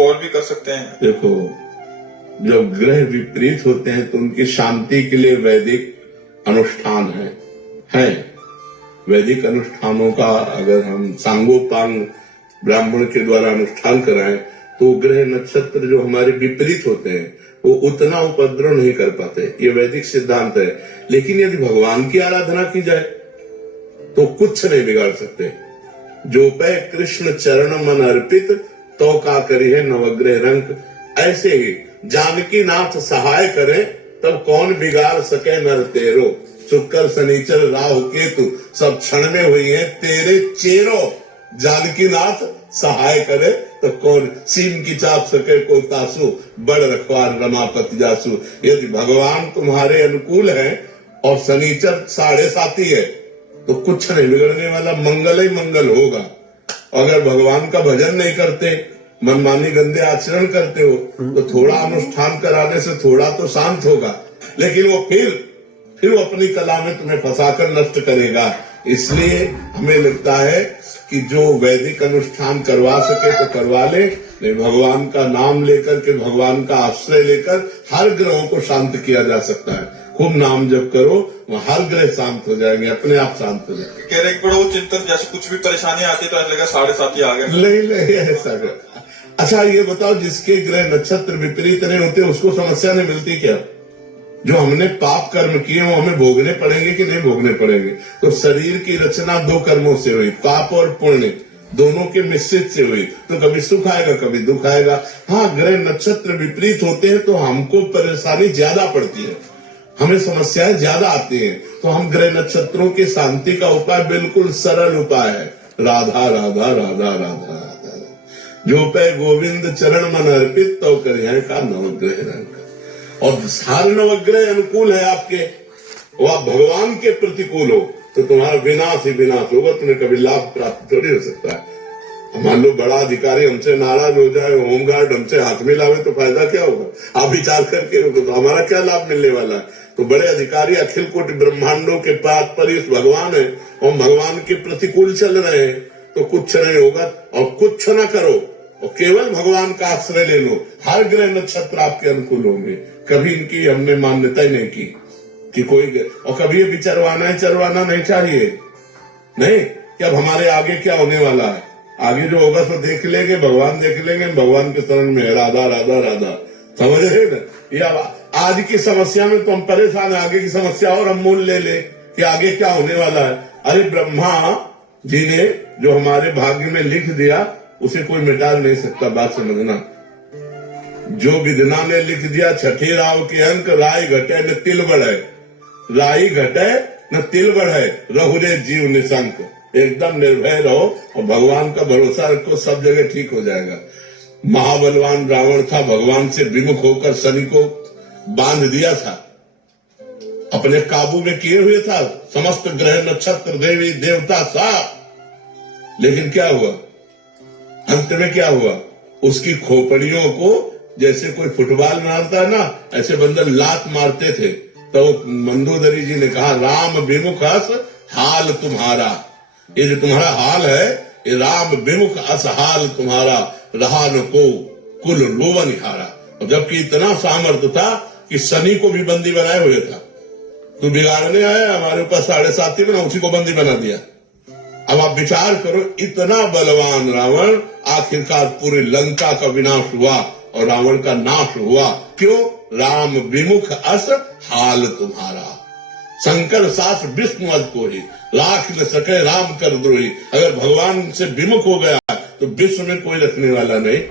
उसको और भी कर सकते हैं? देखो, जब ग्रह विपरीत होते हैं तो उनकी शांति के लिए वैदिक अनुष्ठान है। वैदिक अनुष्ठानों का अगर हम सांगोपांग ब्राह्मण के द्वारा अनुष्ठान कराएं तो ग्रह नक्षत्र जो हमारे विपरीत होते हैं वो उतना उपद्रव नहीं कर पाते। ये वैदिक सिद्धांत है। लेकिन यदि भगवान की आराधना की जाए तो कुछ नहीं बिगाड़ सकते। जो पे कृष्ण चरण मन अर्पित तो का करी है नवग्रह रंक। ऐसे ही जानकी नाथ सहाय करे तब कौन बिगाड़ सके नर तेरो। शुक्र शनिचर राहु केतु सब क्षण में हुई है तेरे चेरो। जानकी नाथ सहाय करे तो कौन सीम की चाप सके को तासु। बड़ रखवार रमापति जासु। यदि भगवान तुम्हारे अनुकूल है और शनिचर 7.5 है तो कुछ नहीं बिगड़ने वाला, मंगल ही मंगल होगा। अगर भगवान का भजन नहीं करते, मनमानी गंदे आचरण करते हो तो थोड़ा अनुष्ठान कराने से थोड़ा तो शांत होगा, लेकिन वो फिर वो अपनी कला में तुम्हें फंसाकर नष्ट करेगा। इसलिए हमें लगता है कि जो वैदिक अनुष्ठान करवा सके तो करवा ले, नहीं भगवान का नाम लेकर के, भगवान का आश्रय लेकर हर ग्रहों को शांत किया जा सकता है। खूब नाम जप करो, वहाँ हर ग्रह शांत हो जाएंगे, अपने आप शांत हो जाएंगे। कह रहे बड़ा वो चिंतन, जैसे कुछ भी परेशानी आती है तो ऐसा लगा 7.5 आ गए। नहीं ऐसा। अच्छा ये बताओ, जिसके ग्रह नक्षत्र विपरीत नहीं होते उसको समस्या नहीं मिलती क्या? जो हमने पाप कर्म किए वो हमें भोगने पड़ेंगे कि नहीं भोगने पड़ेंगे? तो शरीर की रचना 2 कर्मों से हुई, पाप और पुण्य दोनों के मिश्रित से हुई, तो कभी सुख आएगा कभी दुख आएगा। हाँ, ग्रह नक्षत्र विपरीत होते हैं तो हमको परेशानी ज्यादा पड़ती है, हमें समस्याएं ज्यादा आती हैं। तो हम ग्रह नक्षत्रों की शांति का उपाय बिल्कुल सरल उपाय है, राधा राधा राधा राधा राधा। जो पे गोविंद चरण मन अर्पित तो करिए का नवग्रह रंग। और सारे नवग्रह अनुकूल है आपके, वो आप भगवान के प्रतिकूल हो तो तुम्हारा विनाश ही विनाश होगा, तुम्हें कभी लाभ प्राप्त थोड़ी हो सकता है। मान लो बड़ा अधिकारी हमसे नाराज हो जाए, होमगार्ड हमसे हाथ मिलावे तो फायदा क्या होगा? आप विचार करके रुको तो हमारा क्या लाभ मिलने वाला है? तो बड़े अधिकारी अखिल कोटि ब्रह्मांडों के पास पर इस भगवान है और भगवान के प्रतिकूल चल रहे हैं तो कुछ नहीं होगा। और कुछ न करो और केवल भगवान का आश्रय ले लो, हर ग्रह नक्षत्र आपके अनुकूल होंगे। कभी इनकी हमने मान्यता ही नहीं की कि कोई, और कभी ये चरवाना नहीं चाहिए। नहीं कि अब हमारे आगे क्या होने वाला है, आगे जो होगा सो देख लेंगे, भगवान देख लेंगे, भगवान के शरण में राधा राधा राधा। समझ रहे ना? ये आज की समस्या में तो हम परेशान है, आगे की समस्या और हम मूल ले कि आगे क्या होने वाला है। अरे ब्रह्मा जी ने जो हमारे भाग्य में लिख दिया उसे कोई मिटा नहीं सकता। बात समझना, जो विधना ने लिख दिया 6ठे राव के अंक, राय घटे न तिल बढ़े। राई घटे न तिल बढ़े, रहुरे जीव निशंक। एकदम निर्भय रहो और भगवान का भरोसा रखो, सब जगह ठीक हो जाएगा। महाबलवान रावण था, भगवान से विमुख होकर शनि को बांध दिया था, अपने काबू में किए हुए था, समस्त ग्रह नक्षत्र देवी देवता सब। लेकिन क्या हुआ अंत में? क्या हुआ? उसकी खोपड़ियों को जैसे कोई फुटबॉल मारता है ना, ऐसे बंदर लात मारते थे। तो मंदोदरी जी ने कहा, राम विमुख अस हाल तुम्हारा। ये जो तुम्हारा हाल है ये राम विमुख अस हाल तुम्हारा, रहा न को कुल लोवन हारा। और जबकि इतना सामर्थ्य था कि शनि को भी बंदी बनाए हुए था। तो बिगाड़ने आया हमारे ऊपर 7.5 में, उसी को बंदी बना दिया। अब आप विचार करो, इतना बलवान रावण, आखिरकार पूरी लंका का विनाश हुआ और रावण का नाश हुआ। क्यों? राम विमुख अस हाल तुम्हारा। शंकर सास विष्णु अद को ही, राख न सके राम कर द्रोही। अगर भगवान से विमुख हो गया तो विश्व में कोई रखने वाला नहीं।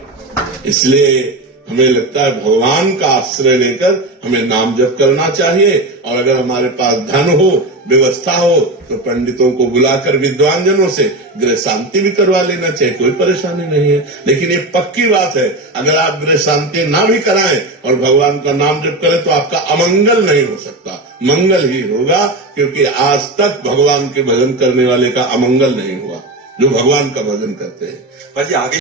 इसलिए हमें लगता है भगवान का आश्रय लेकर हमें नाम जप करना चाहिए। और अगर हमारे पास धन हो, व्यवस्था हो, तो पंडितों को बुलाकर विद्वान जनों से गृह शांति भी करवा लेना चाहिए, कोई परेशानी नहीं है। लेकिन ये पक्की बात है, अगर आप गृह शांति ना भी कराएं और भगवान का नाम जप करें तो आपका अमंगल नहीं हो सकता, मंगल ही होगा। क्योंकि आज तक भगवान के भजन करने वाले का अमंगल नहीं हुआ, जो भगवान का भजन करते हैं। आगे